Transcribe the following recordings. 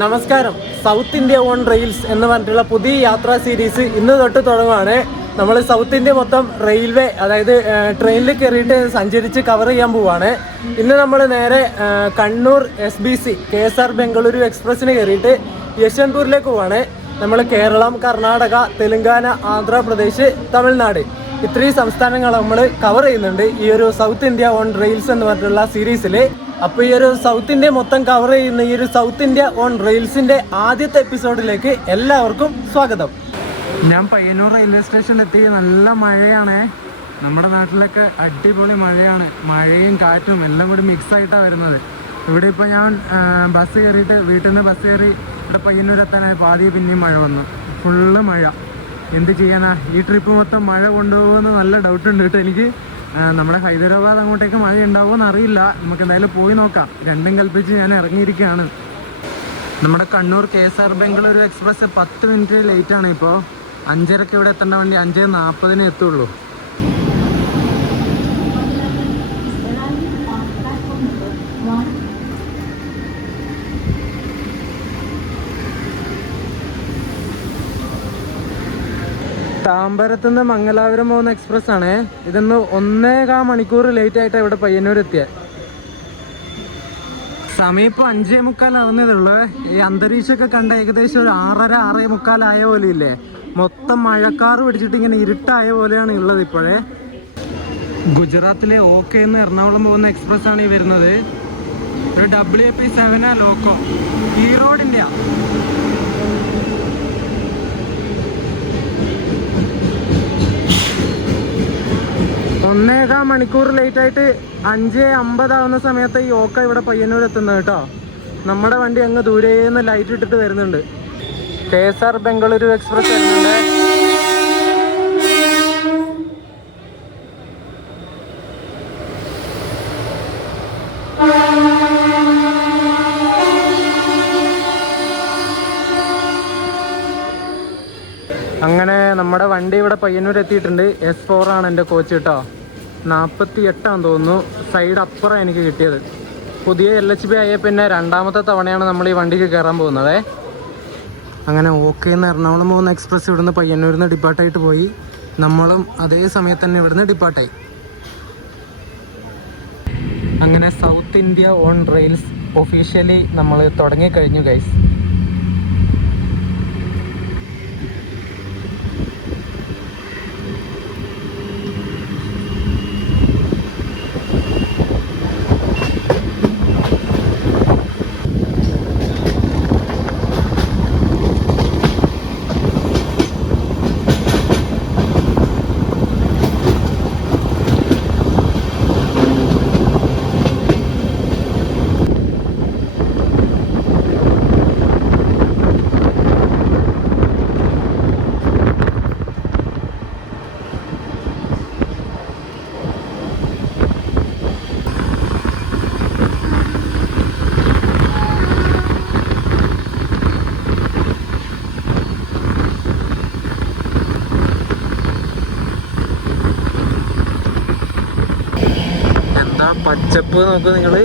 നമസ്കാരം. South India on rails എന്ന് പറഞ്ഞിട്ടുള്ള പുതിയ യാത്രാ സീരീസ് ഇന്ന് തൊട്ട് തുടങ്ങുകയാണ്. നമ്മൾ സൗത്ത് ഇന്ത്യ മൊത്തം റെയിൽവേ, അതായത് ട്രെയിനിൽ കയറിയിട്ട് സഞ്ചരിച്ച് കവർ ചെയ്യാൻ പോവുകയാണ്. ഇന്ന് നമ്മൾ നേരെ കണ്ണൂർ SBC KSR ബംഗളൂരു എക്സ്പ്രസ്സിന് കയറിയിട്ട് യശ്വന്ത്പൂരിലേക്ക് പോവുകയാണ്. നമ്മൾ കേരളം, കർണാടക, തെലുങ്കാന, ആന്ധ്രാപ്രദേശ്, തമിഴ്നാട് ഇത്രയും സംസ്ഥാനങ്ങൾ നമ്മൾ കവർ ചെയ്യുന്നുണ്ട് ഈ ഒരു സൗത്ത് ഇന്ത്യ ഓൺ റെയിൽസ് എന്ന് പറഞ്ഞിട്ടുള്ള സീരീസിൽ. അപ്പോൾ ഈ ഒരു സൗത്ത് ഇന്ത്യ മൊത്തം കവർ ചെയ്യുന്ന ഈ ഒരു സൗത്ത് ഇന്ത്യ ഓൺ റെയിൽസിൻ്റെ ആദ്യത്തെ എപ്പിസോഡിലേക്ക് എല്ലാവർക്കും സ്വാഗതം. ഞാൻ പയ്യന്നൂർ റെയിൽവേ സ്റ്റേഷനിലെത്തി. നല്ല മഴയാണ്. നമ്മുടെ നാട്ടിലൊക്കെ അടിപൊളി മഴയാണ്. മഴയും കാറ്റും എല്ലാം കൂടി മിക്സ് ആയിട്ടാണ് വരുന്നത്. ഇവിടെ ഇപ്പോൾ ഞാൻ ബസ് കയറിയിട്ട് വീട്ടിൽ നിന്ന് ബസ് കയറി ഇവിടെ പയ്യന്നൂർ എത്താനായി പാതി പിന്നെയും മഴ വന്നു. ഫുള്ള് മഴ. എന്ത് ചെയ്യാനാ, ഈ ട്രിപ്പ് മൊത്തം മഴ കൊണ്ടുപോകുമെന്ന് നല്ല ഡൗട്ടുണ്ട് കേട്ടോ എനിക്ക്. നമ്മുടെ ഹൈദരാബാദ് അങ്ങോട്ടേക്ക് മഴ ഉണ്ടാവുമെന്ന് അറിയില്ല. നമുക്ക് എന്തായാലും പോയി നോക്കാം. രണ്ടും കൽപ്പിച്ച് ഞാൻ ഇറങ്ങിയിരിക്കുകയാണ്. നമ്മുടെ Kannur KSR Bengaluru express 10 minute ലേറ്റാണ്. ഇപ്പോൾ 5:30 ഇവിടെ എത്തേണ്ട വണ്ടി 5:40 എത്തുള്ളൂ. താമ്പരത്തുനിന്ന് മംഗലാപുരം പോകുന്ന എക്സ്പ്രസ് ആണ്. ഇതൊന്ന് 1.25 മണിക്കൂർ ലേറ്റ് ആയിട്ടാണ് ഇവിടെ പയ്യന്നൂർ എത്തിയത്. സമയം ഇപ്പോൾ 5:45 ആവുന്നതേ. ഈ അന്തരീക്ഷമൊക്കെ കണ്ട ഏകദേശം ഒരു 6:30 6:45 ആയ പോലെ ഇല്ലേ. മൊത്തം മഴക്കാറ് പിടിച്ചിട്ട് ഇങ്ങനെ ഇരുട്ടായ പോലെയാണ് ഉള്ളത് ഇപ്പോഴേ. ഗുജറാത്തിലെ OK എന്ന് എറണാകുളം പോകുന്ന എക്സ്പ്രസ് ആണ് ഈ വരുന്നത്. ഒരു WP7 ലോക്കോ, ഈറോഡിൻ്റെ. 1.25 മണിക്കൂർ ലേറ്റ് ആയിട്ട് 5:50 ആവുന്ന സമയത്ത് ഈ OK ഇവിടെ പയ്യന്നൂർ എത്തുന്നത് കേട്ടോ. നമ്മുടെ വണ്ടി അങ്ങ് ദൂരേന്ന് ലൈറ്റ് ഇട്ടിട്ട് വരുന്നുണ്ട്. KSR ബംഗളൂരു എക്സ്പ്രസ് വരുന്നുണ്ട്. അങ്ങനെ നമ്മുടെ വണ്ടി ഇവിടെ പയ്യന്നൂർ എത്തിയിട്ടുണ്ട്. S4 ആണ് എൻ്റെ കോച്ച് കേട്ടോ. 48 തോന്നുന്നു. സൈഡ് അപ്പുറം എനിക്ക് കിട്ടിയത്. പുതിയ LHB ആയ പിന്നെ രണ്ടാമത്തെ തവണയാണ് നമ്മൾ ഈ വണ്ടിക്ക് കയറാൻ പോകുന്നത്. അങ്ങനെ OK എന്ന് എറണാകുളം പോകുന്ന എക്സ്പ്രസ് ഇവിടുന്ന് പയ്യന്നൂരിൽ നിന്ന് ഡിപ്പാർട്ടായിട്ട് പോയി. നമ്മളും അതേ സമയത്ത് തന്നെ ഇവിടുന്ന് ഡിപ്പാർട്ടായി. അങ്ങനെ south India on rails officially നമ്മൾ തുടങ്ങിക്കഴിഞ്ഞു ഗൈസ്. പച്ചപ്പ് നോക്ക് നിങ്ങള്.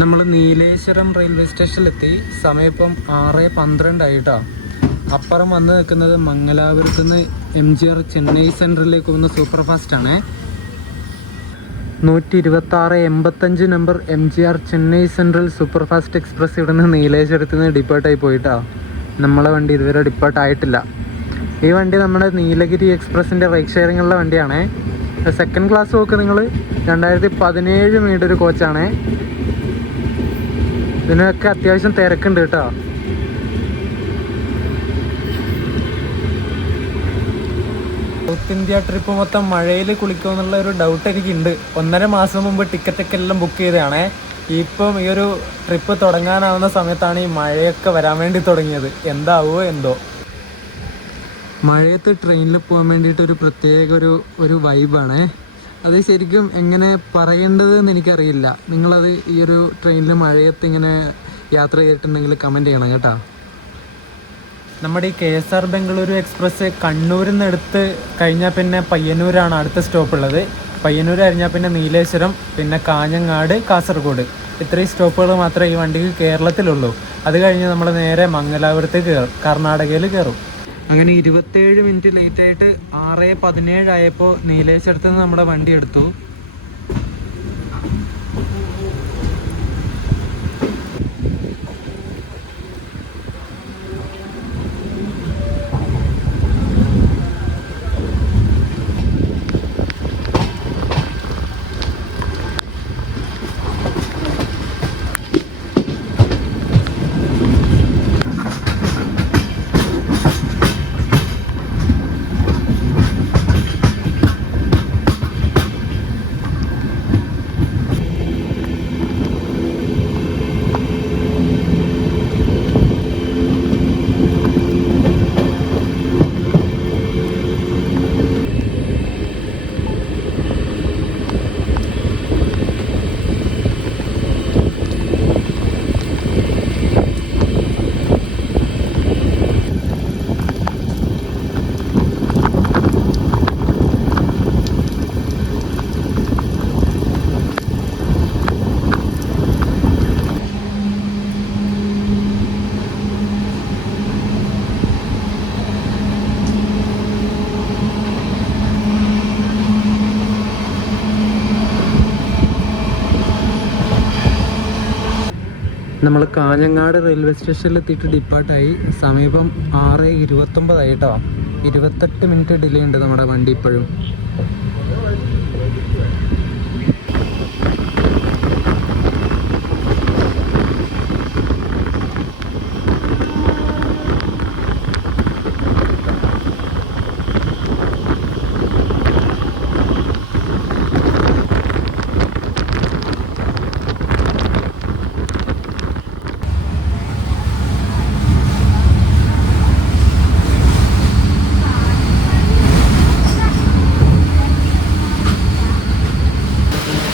നമ്മൾ നീലേശ്വരം റെയിൽവേ സ്റ്റേഷനിലെത്തി. സമയം ഇപ്പം 6:12 ആയിട്ടോ. അപ്പുറം വന്ന് നിൽക്കുന്നത് മംഗലാപുരത്ത് നിന്ന് MGR ചെന്നൈ സെൻട്രലിലേക്ക് പോകുന്ന സൂപ്പർ ഫാസ്റ്റാണ്. 126-85 നമ്പർ MGR Chennai central super fast express ഇവിടെ നിന്ന് നീലേശ്വരത്ത് നിന്ന് ഡിപ്പാർട്ടായി പോയിട്ടോ. നമ്മളെ വണ്ടി ഇതുവരെ ഡിപ്പാർട്ടായിട്ടില്ല. ഈ വണ്ടി നമ്മുടെ നീലഗിരി എക്സ്പ്രസിൻ്റെ റൈറ്റ് ഷെയറിങ്ങുള്ള വണ്ടിയാണ്. സെക്കൻഡ് ക്ലാസ് നോക്ക് നിങ്ങൾ. 2017 മീറ്റർ ഒരു കോച്ചാണ്. ഇതിനൊക്കെ അത്യാവശ്യം തിരക്കുണ്ട് കേട്ടോ. സൗത്ത് ഇന്ത്യ ട്രിപ്പ് മൊത്തം മഴയിൽ കുളിക്കുമെന്നുള്ള ഒരു ഡൗട്ട് എനിക്കുണ്ട്. 1.5 മാസം മുമ്പ് ടിക്കറ്റൊക്കെ എല്ലാം ബുക്ക് ചെയ്തതാണേ. ഇപ്പം ഈ ഒരു ട്രിപ്പ് തുടങ്ങാനാവുന്ന സമയത്താണ് ഈ മഴയൊക്കെ വരാൻ വേണ്ടി തുടങ്ങിയത്. എന്താവോ എന്തോ. മഴയത്ത് ട്രെയിനിൽ പോകാൻ വേണ്ടിയിട്ട് ഒരു പ്രത്യേക ഒരു വൈബാണ്. അത് ശരിക്കും എങ്ങനെ പറയേണ്ടതെന്ന് എനിക്കറിയില്ല. നിങ്ങളത് ഈ ഒരു ട്രെയിനിൽ മഴയത്ത് ഇങ്ങനെ യാത്ര ചെയ്തിട്ടുണ്ടെങ്കിൽ കമൻറ്റ് ചെയ്യണം കേട്ടോ. നമ്മുടെ ഈ KSR ബംഗളൂരു എക്സ്പ്രസ് കണ്ണൂരിൽ നിന്ന് എടുത്ത് കഴിഞ്ഞാൽ പിന്നെ പയ്യന്നൂരാണ് അടുത്ത സ്റ്റോപ്പ് ഉള്ളത്. പയ്യന്നൂർ കഴിഞ്ഞാൽ പിന്നെ നീലേശ്വരം, പിന്നെ കാഞ്ഞങ്ങാട്, കാസർഗോഡ്. ഇത്രയും സ്റ്റോപ്പുകൾ മാത്രമേ ഈ വണ്ടിക്ക് കേരളത്തിലുള്ളൂ. അത് കഴിഞ്ഞ് നമ്മൾ നേരെ മംഗലാപുരത്തേക്ക് കയറും, കർണാടകയിൽ കയറും. അങ്ങനെ 27 മിനിറ്റ് ലേറ്റായിട്ട് 6:17 ആയപ്പോൾ നീലേശ്വരത്ത് നിന്ന് നമ്മുടെ വണ്ടി എടുത്തു. നമ്മൾ കാഞ്ഞങ്ങാട് റെയിൽവേ സ്റ്റേഷനിൽ എത്തിയിട്ട് ഡിപ്പാർട്ടായി. സമീപം 6:29 ആയിട്ടോ. 28 മിനിറ്റ് ഡിലേ ഉണ്ട് നമ്മുടെ വണ്ടി ഇപ്പോഴും.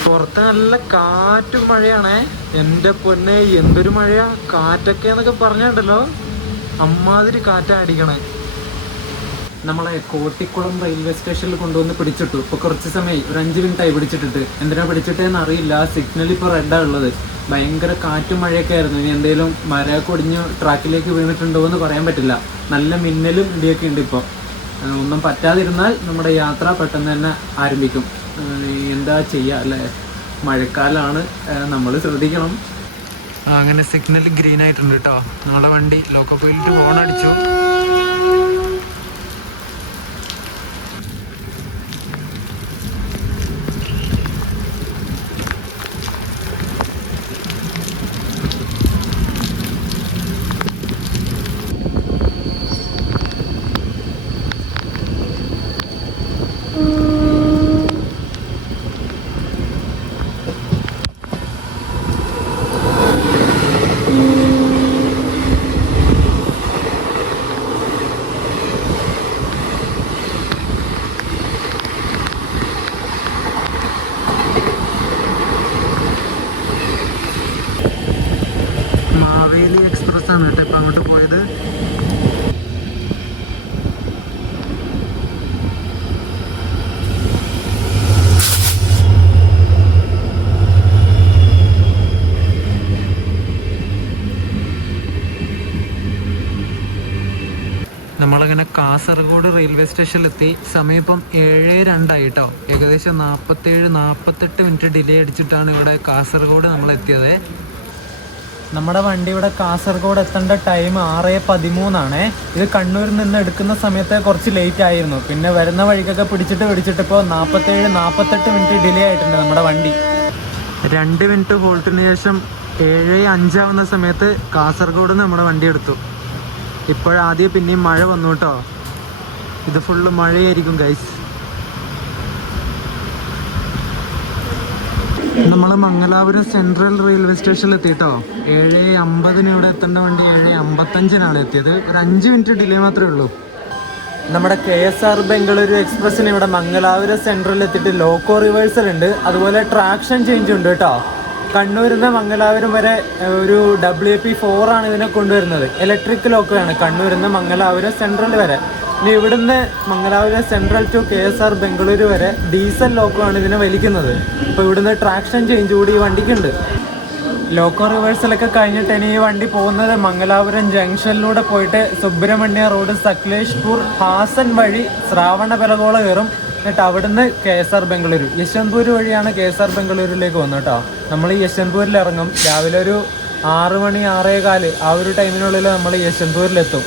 പുറത്ത് നല്ല കാറ്റും മഴയാണേ. എൻ്റെ പൊന്നെ, എന്തൊരു മഴയാ! കാറ്റൊക്കെ എന്നൊക്കെ പറഞ്ഞിട്ടുണ്ടല്ലോ, അമ്മാതിരി കാറ്റാ അടിക്കണേ. നമ്മളെ കോട്ടിക്കുളം റെയിൽവേ സ്റ്റേഷനിൽ കൊണ്ടുവന്ന് പിടിച്ചിട്ടു. ഇപ്പോൾ കുറച്ച് സമയമായി, ഒരു 5 മിനിറ്റായി പിടിച്ചിട്ടിട്ട്. എന്തിനാ പിടിച്ചിട്ടേന്ന് അറിയില്ല. സിഗ്നൽ ഇപ്പോൾ റെഡാണ് ഉള്ളത്. ഭയങ്കര കാറ്റും മഴയൊക്കെ ആയിരുന്നു. ഇനി എന്തെങ്കിലും മരമൊക്കെ ഒടിഞ്ഞ് ട്രാക്കിലേക്ക് വീണിട്ടുണ്ടോ എന്ന് പറയാൻ പറ്റില്ല. നല്ല മിന്നലും ഇടിയൊക്കെ ഉണ്ട്. ഇപ്പോൾ ഒന്നും പറ്റാതിരുന്നാൽ നമ്മുടെ യാത്ര പെട്ടെന്ന് തന്നെ ആരംഭിക്കും. എന്താ ചെയ്യുക അല്ലേ, മഴക്കാലമാണ്, നമ്മൾ ശ്രദ്ധിക്കണം. അങ്ങനെ സിഗ്നൽ ഗ്രീൻ ആയിട്ടുണ്ട് കേട്ടോ. നമ്മുടെ വണ്ടി ലോക്കോ പൈലറ്റ് ഹോൺ അടിച്ചു. ആണ് കേട്ടോ ഇപ്പം അങ്ങോട്ട് പോയത്. നമ്മളിങ്ങനെ കാസർഗോഡ് റെയിൽവേ സ്റ്റേഷനിലെത്തി. സമയം ഇപ്പം 7:02 കേട്ടോ. ഏകദേശം 47-48 മിനിറ്റ് ഡിലേ അടിച്ചിട്ടാണ് ഇവിടെ കാസർഗോഡ് നമ്മളെത്തിയത്. നമ്മുടെ വണ്ടി ഇവിടെ കാസർഗോഡ് എത്തേണ്ട ടൈം 6:13 ഇത് കണ്ണൂരിൽ നിന്ന് എടുക്കുന്ന സമയത്ത് കുറച്ച് ലേറ്റ് ആയിരുന്നു. പിന്നെ വരുന്ന വഴിക്കൊക്കെ പിടിച്ചിട്ട് ഇപ്പോൾ 47-48 മിനിറ്റ് ഡിലേ ആയിട്ടുണ്ട് നമ്മുടെ വണ്ടി. 2 മിനിറ്റ് ഹോൾട്ടിന് ശേഷം 7:05 ആവുന്ന സമയത്ത് കാസർഗോഡ് നിന്ന് നമ്മുടെ വണ്ടി എടുത്തു. ഇപ്പോഴാദ്യം പിന്നെയും മഴ വന്നു കേട്ടോ. ഇത് ഫുള്ള് മഴയായിരിക്കും ഗൈസ്. നമ്മൾ മംഗലാപുരം സെൻട്രൽ റെയിൽവേ സ്റ്റേഷനിൽ എത്തിയിട്ടോ. 7:50 ഇവിടെ എത്തേണ്ട വണ്ടി 7:55 എത്തിയത്. ഒരു 5 മിനിറ്റ് ഡിലേ മാത്രമേ ഉള്ളൂ. നമ്മുടെ KSR ബംഗളൂരു എക്സ്പ്രസ്സിന് ഇവിടെ മംഗലാപുരം സെൻട്രലിൽ എത്തിയിട്ട് ലോക്കോ റിവേഴ്സൽ ഉണ്ട്, അതുപോലെ ട്രാക്ഷൻ ചേഞ്ച് ഉണ്ട് കേട്ടോ. കണ്ണൂരിൽ നിന്ന് മംഗലാപുരം വരെ ഒരു WP4 ആണ് ഇതിനെ കൊണ്ടുവരുന്നത്. ഇലക്ട്രിക് ലോക്കോയാണ് കണ്ണൂരിൽ നിന്ന് മംഗലാപുരം സെൻട്രൽ വരെ. ഇനി ഇവിടുന്ന് Mangalapuram central to KSR Bengaluru വരെ ഡീസൽ ലോക്കോ ആണ് ഇതിനെ വലിക്കുന്നത്. അപ്പോൾ ഇവിടുന്ന് ട്രാക്ഷൻ ചേഞ്ച് കൂടി ഈ വണ്ടിക്കുണ്ട്. ലോക്കോ റിവേഴ്സലൊക്കെ കഴിഞ്ഞിട്ട് ഇനി ഈ വണ്ടി പോകുന്നത് മംഗലാപുരം ജംഗ്ഷനിലൂടെ പോയിട്ട് സുബ്രഹ്മണ്യ റോഡ്, സക്ലേഷ്പൂർ, ഹാസൻ വഴി ശ്രാവണബെലഗോള കയറും. എന്നിട്ട് അവിടുന്ന് KSR ബംഗളൂരു, യശ്വന്ത്പൂർ വഴിയാണ് KSR ബംഗളൂരിലേക്ക് പോകുന്നത് കേട്ടോ. നമ്മൾ ഈ യശ്വന്ത്പൂരിൽ ഇറങ്ങും. രാവിലെ ഒരു 6 മണി 6:15 ആ ഒരു ടൈമിനുള്ളിൽ നമ്മൾ യശ്വന്ത്പൂരിലെത്തും.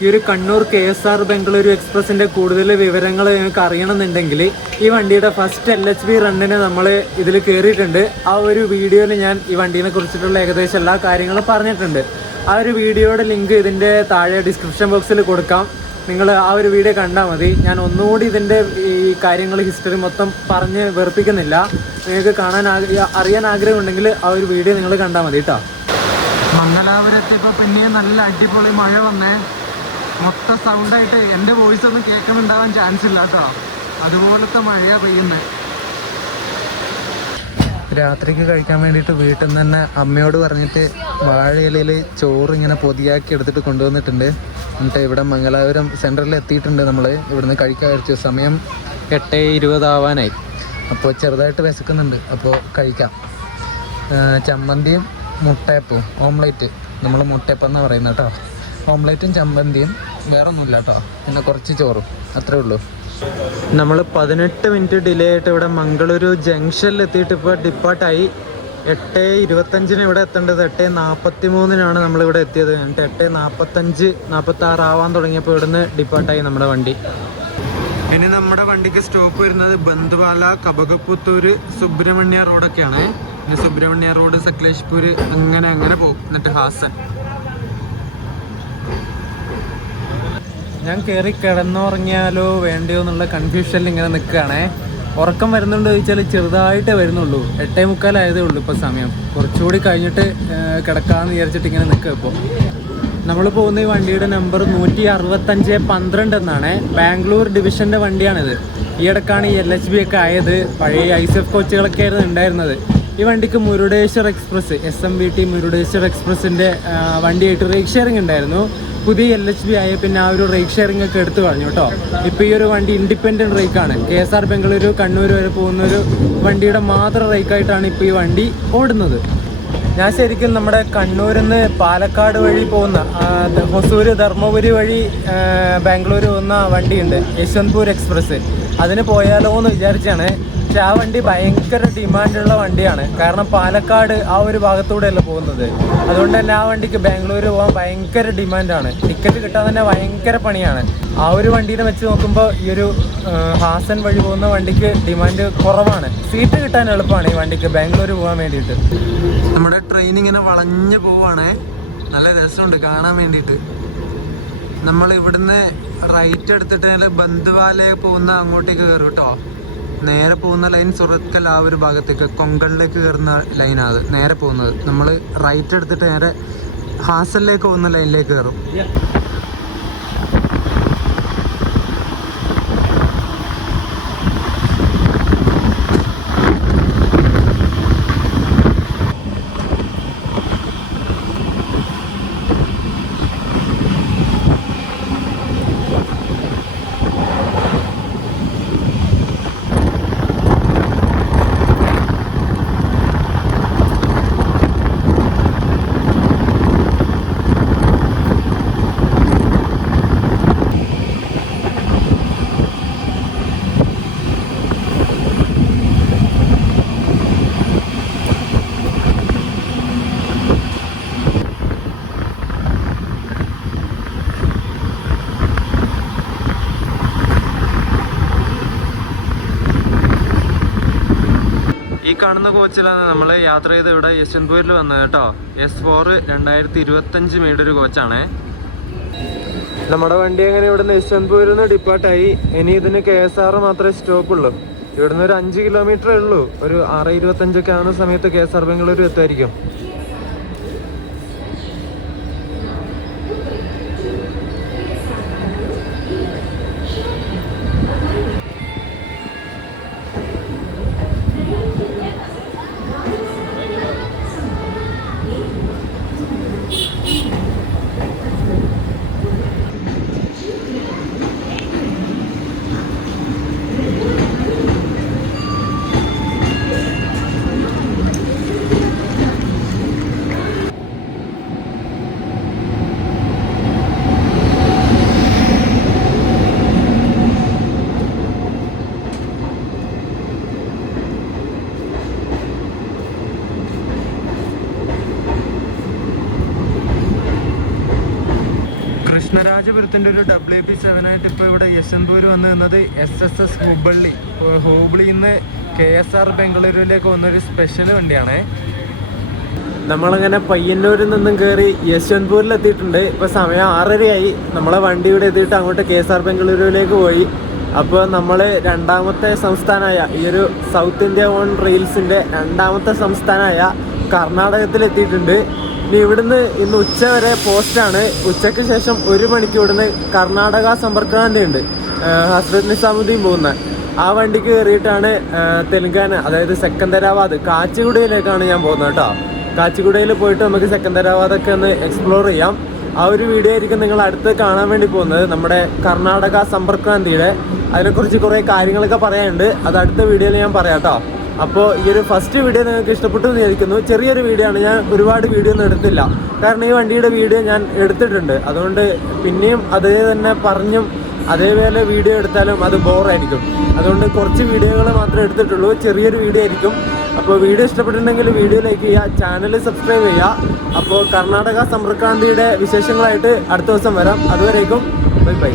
ഈ ഒരു കണ്ണൂർ KSR ബംഗളൂരു എക്സ്പ്രസിൻ്റെ കൂടുതൽ വിവരങ്ങൾ നിങ്ങൾക്ക് അറിയണമെന്നുണ്ടെങ്കിൽ ഈ വണ്ടിയുടെ ഫസ്റ്റ് LHB റണ്ണിന് നമ്മൾ ഇതിൽ കയറിയിട്ടുണ്ട്. ആ ഒരു വീഡിയോയിൽ ഞാൻ ഈ വണ്ടീനെ കുറിച്ചിട്ടുള്ള ഏകദേശം എല്ലാ കാര്യങ്ങളും പറഞ്ഞിട്ടുണ്ട്. ആ ഒരു വീഡിയോയുടെ ലിങ്ക് ഇതിൻ്റെ താഴെ ഡിസ്ക്രിപ്ഷൻ ബോക്സിൽ കൊടുക്കാം. നിങ്ങൾ ആ ഒരു വീഡിയോ കണ്ടാൽ മതി. ഞാൻ ഒന്നുകൂടി ഇതിൻ്റെ ഈ കാര്യങ്ങൾ ഹിസ്റ്ററി മൊത്തം പറഞ്ഞ് വെറുപ്പിക്കുന്നില്ല. നിങ്ങൾക്ക് അറിയാൻ ആഗ്രഹമുണ്ടെങ്കിൽ ആ ഒരു വീഡിയോ നിങ്ങൾ കണ്ടാൽ മതി കേട്ടോ. മംഗലാപുരത്തിപ്പോൾ പിന്നെയും നല്ല അടിപൊളി മഴ വന്നേ. മൊത്തം സൗണ്ടായിട്ട് എൻ്റെ വോയിസ് ഒന്നും കേൾക്കുന്നുണ്ടാവാൻ ചാൻസ് ഇല്ല കേട്ടോ. അതുപോലത്തെ മഴയാണ് പെയ്യുന്നത്. രാത്രിക്ക് കഴിക്കാൻ വേണ്ടിയിട്ട് വീട്ടിൽ നിന്ന് തന്നെ അമ്മയോട് പറഞ്ഞിട്ട് വാഴയിലയിൽ ചോറ് ഇങ്ങനെ പൊതിയാക്കി എടുത്തിട്ട് കൊണ്ടുവന്നിട്ടുണ്ട്. എന്നിട്ട് ഇവിടെ മംഗലാപുരം സെൻട്രലിൽ എത്തിയിട്ടുണ്ട്. നമ്മൾ ഇവിടുന്ന് കഴിക്കാൻ വിചാരിച്ചു. സമയം 8:20 ആവാനായി. അപ്പോൾ ചെറുതായിട്ട് വിശക്കുന്നുണ്ട്, അപ്പോൾ കഴിക്കാം. ചമ്മന്തിയും മുട്ടയപ്പവും ഓംലേറ്റ്, നമ്മൾ മുട്ടയപ്പം എന്ന് പറയുന്നത് കേട്ടോ. ഓംലേറ്റും ചമ്മന്തിയും, വേറെ ഒന്നുമില്ല കേട്ടോ. പിന്നെ കുറച്ച് ചോറും, അത്രേ ഉള്ളൂ. നമ്മൾ 18 മിനിറ്റ് ഡിലേ ആയിട്ട് ഇവിടെ മംഗളൂരു ജംഗ്ഷനിൽ എത്തിയിട്ട് ഇപ്പോൾ ഡിപ്പാർട്ടായി. 8:25 ഇവിടെ എത്തേണ്ടത് 8:43 നമ്മളിവിടെ എത്തിയത്. എന്നിട്ട് 8:45 46 ആവാൻ തുടങ്ങിയപ്പോൾ ഇവിടുന്ന് ഡിപ്പാർട്ടായി നമ്മുടെ വണ്ടി. ഇനി നമ്മുടെ വണ്ടിക്ക് സ്റ്റോപ്പ് വരുന്നത് ബന്ധ്വാല, കബകപ്പുത്തൂർ, സുബ്രഹ്മണ്യ റോഡൊക്കെയാണ്. ഇനി സുബ്രഹ്മണ്യ റോഡ്, സക്ലേഷ്പൂർ, അങ്ങനെ പോകും. എന്നിട്ട് ഹാസൻ. ഞാൻ കയറി കിടന്നുറങ്ങിയാലോ വേണ്ടയോ എന്നുള്ള കൺഫ്യൂഷനിൽ ഇങ്ങനെ നിൽക്കുകയാണേ. ഉറക്കം വരുന്നുണ്ടോ ചോദിച്ചാൽ ചെറുതായിട്ടേ വരുന്നുള്ളൂ. 8:45 ആയതേ ഉള്ളൂ ഇപ്പോൾ സമയം. കുറച്ചുകൂടി കഴിഞ്ഞിട്ട് കിടക്കാമെന്ന് വിചാരിച്ചിട്ട് ഇങ്ങനെ നിൽക്കുക. ഇപ്പോൾ നമ്മൾ പോകുന്ന ഈ വണ്ടിയുടെ നമ്പർ 165-12 എന്നാണ്. ബാംഗ്ലൂർ ഡിവിഷൻ്റെ വണ്ടിയാണിത്. ഈ ഇടക്കാണ് ഈ LHB ഒക്കെ ആയത്. പഴയ ISF കോച്ചുകളൊക്കെ ആയിരുന്നു ഉണ്ടായിരുന്നത്. ഈ വണ്ടിക്ക് മുരുടേശ്വർ എക്സ്പ്രസ്, SMBT മുരുടേശ്വർ എക്സ്പ്രസ്സിൻ്റെ വണ്ടിയായിട്ട് റേക്ക് ഷെയറിംഗ് ഉണ്ടായിരുന്നു. പുതിയ LHB ആയ പിന്നെ ആ ഒരു റേക്ക് ഷെയറിംഗ് ഒക്കെ എടുത്തു കളഞ്ഞു കേട്ടോ. ഇപ്പോൾ ഈ ഒരു വണ്ടി ഇൻഡിപെൻഡൻറ്റ് റേക്കാണ്. KSR ബംഗളൂരു കണ്ണൂർ വരെ പോകുന്നൊരു വണ്ടിയുടെ മാത്രം റേക്കായിട്ടാണ് ഇപ്പോൾ ഈ വണ്ടി ഓടുന്നത്. ഞാൻ ശരിക്കും നമ്മുടെ കണ്ണൂരിൽ നിന്ന് പാലക്കാട് വഴി പോകുന്ന ഹൊസൂർ, ധർമ്മപുരി വഴി ബാംഗ്ലൂർ പോകുന്ന വണ്ടിയുണ്ട്, യശ്വന്ത്പൂർ എക്സ്പ്രസ്. അതിന് പോയാലോ എന്ന് വിചാരിച്ചാണ്. പക്ഷെ ആ വണ്ടി ഭയങ്കര ഡിമാൻഡുള്ള വണ്ടിയാണ്. കാരണം പാലക്കാട് ആ ഒരു ഭാഗത്തൂടെയല്ല പോകുന്നത്. അതുകൊണ്ട് തന്നെ ആ വണ്ടിക്ക് ബാംഗ്ലൂർ പോകാൻ ഭയങ്കര ഡിമാൻഡാണ്. ടിക്കറ്റ് കിട്ടാൻ തന്നെ ഭയങ്കര പണിയാണ്. ആ ഒരു വണ്ടീനെ വെച്ച് നോക്കുമ്പോൾ ഈ ഒരു ഹാസൻ വഴി പോകുന്ന വണ്ടിക്ക് ഡിമാൻഡ് കുറവാണ്. സീറ്റ് കിട്ടാൻ എളുപ്പമാണ് ഈ വണ്ടിക്ക് ബാംഗ്ലൂർ പോകാൻ വേണ്ടിയിട്ട്. നമ്മുടെ ട്രെയിൻ ഇങ്ങനെ വളഞ്ഞു പോവാണ്. നല്ല രസമുണ്ട് കാണാൻ വേണ്ടിയിട്ട്. നമ്മൾ ഇവിടുന്ന് റൈറ്റ് എടുത്തിട്ട് ബന്ധ്വാല പോകുന്ന അങ്ങോട്ടേക്ക് കയറും കേട്ടോ. നേരെ പോകുന്ന ലൈൻ സുറത്കൽ ആ ഒരു ഭാഗത്തേക്ക് കൊങ്കണിലേക്ക് കയറുന്ന ലൈനാണ് അത് നേരെ പോകുന്നത്. നമ്മൾ റൈറ്റ് എടുത്തിട്ട് നേരെ ഹാസനിലേക്ക് പോകുന്ന ലൈനിലേക്ക് കയറും. കാണുന്ന കോച്ചിലാണ് നമ്മൾ യാത്ര ചെയ്ത് ഇവിടെ യശ്വന്ത്പൂരിൽ വന്നത് കേട്ടോ. S4 2025 മേടൊരു കോച്ചാണേ. നമ്മുടെ വണ്ടി അങ്ങനെ ഇവിടുന്ന് യശ്വന്ത്പൂരിൽ നിന്ന് ഡിപ്പാർട്ടായി. ഇനി ഇതിന് KSR മാത്രമേ സ്റ്റോപ്പുള്ളൂ. ഇവിടുന്ന് ഒരു 5 കിലോമീറ്ററേ ഉള്ളൂ. ഒരു 6:25 ആവുന്ന സമയത്ത് KSR ബംഗളൂരു എത്തുമായിരിക്കും. കൃഷ്ണരാജപുരത്തിൻ്റെ ഒരു WP7 ആയിട്ട് ഇപ്പോൾ ഇവിടെ യശ്വന്ത്പൂർ വന്ന് നിന്നത് SSS ഹുബ്ബള്ളി. ഹുബ്ബള്ളിയിൽ നിന്ന് KSR ബംഗളൂരുവിലേക്ക് വന്നൊരു സ്പെഷ്യൽ വണ്ടിയാണേ. നമ്മളങ്ങനെ പയ്യന്നൂരിൽ നിന്നും കയറി യശ്വന്ത്പൂരിൽ എത്തിയിട്ടുണ്ട്. ഇപ്പോൾ സമയം 6:30 നമ്മളെ വണ്ടി ഇവിടെ എത്തിയിട്ട് അങ്ങോട്ട് KSR ബംഗളൂരുവിലേക്ക് പോയി. അപ്പോൾ നമ്മൾ രണ്ടാമത്തെ സംസ്ഥാനമായ ഈ ഒരു സൗത്ത് ഇന്ത്യ ഓൺ റെയിൽസിൻ്റെ രണ്ടാമത്തെ സംസ്ഥാനമായ കർണാടകത്തിലെത്തിയിട്ടുണ്ട്. ഇനി ഇവിടുന്ന് ഇന്ന് ഉച്ച വരെ പോസ്റ്റാണ്. ഉച്ചയ്ക്ക് ശേഷം 1 മണിക്ക് ഇവിടുന്ന് കർണാടക സമ്പർക്രാന്തി ഉണ്ട്, ഹസ്രത് നിസാമുദ്ദീൻ പോകുന്ന ആ വണ്ടിക്ക് കയറിയിട്ടാണ് തെലുങ്കാന, അതായത് സെക്കന്ദരാബാദ് കാച്ചിഗുഡയിലേക്കാണ് ഞാൻ പോകുന്നത് കേട്ടോ. കാച്ചിഗുഡയിൽ പോയിട്ട് നമുക്ക് സെക്കന്ദരാബാദൊക്കെ ഒന്ന് എക്സ്പ്ലോർ ചെയ്യാം. ആ ഒരു വീഡിയോ ആയിരിക്കും നിങ്ങൾ അടുത്ത് കാണാൻ വേണ്ടി പോകുന്നത്, നമ്മുടെ കർണാടക സമ്പർക്രാന്തിയുടെ. അതിനെക്കുറിച്ച് കുറേ കാര്യങ്ങളൊക്കെ പറയാനുണ്ട്, അത് അടുത്ത വീഡിയോയിൽ ഞാൻ പറയാം കേട്ടോ. അപ്പോൾ ഈ ഒരു ഫസ്റ്റ് വീഡിയോ നിങ്ങൾക്ക് ഇഷ്ടപ്പെട്ടു എന്ന് വിചാരിക്കുന്നു. ചെറിയൊരു വീഡിയോ ആണ്, ഞാൻ ഒരുപാട് വീഡിയോ ഒന്നും എടുത്തില്ല, കാരണം ഈ വണ്ടിയുടെ വീഡിയോ ഞാൻ എടുത്തിട്ടുണ്ട്. അതുകൊണ്ട് പിന്നെയും അതേ തന്നെ പറഞ്ഞും അതേപോലെ വീഡിയോ എടുത്താലും അത് ബോറായിരിക്കും. അതുകൊണ്ട് കുറച്ച് വീഡിയോകൾ മാത്രമേ എടുത്തിട്ടുള്ളൂ, ചെറിയൊരു വീഡിയോ ആയിരിക്കും. അപ്പോൾ വീഡിയോ ഇഷ്ടപ്പെട്ടിട്ടുണ്ടെങ്കിൽ വീഡിയോ ലൈക്ക് ചെയ്യുക, ചാനൽ സബ്സ്ക്രൈബ് ചെയ്യുക. അപ്പോൾ കർണാടക സമ്പർക്രാന്തിയുടെ വിശേഷങ്ങളായിട്ട് അടുത്ത ദിവസം വരാം. അതുവരേക്കും ബൈ ബൈ.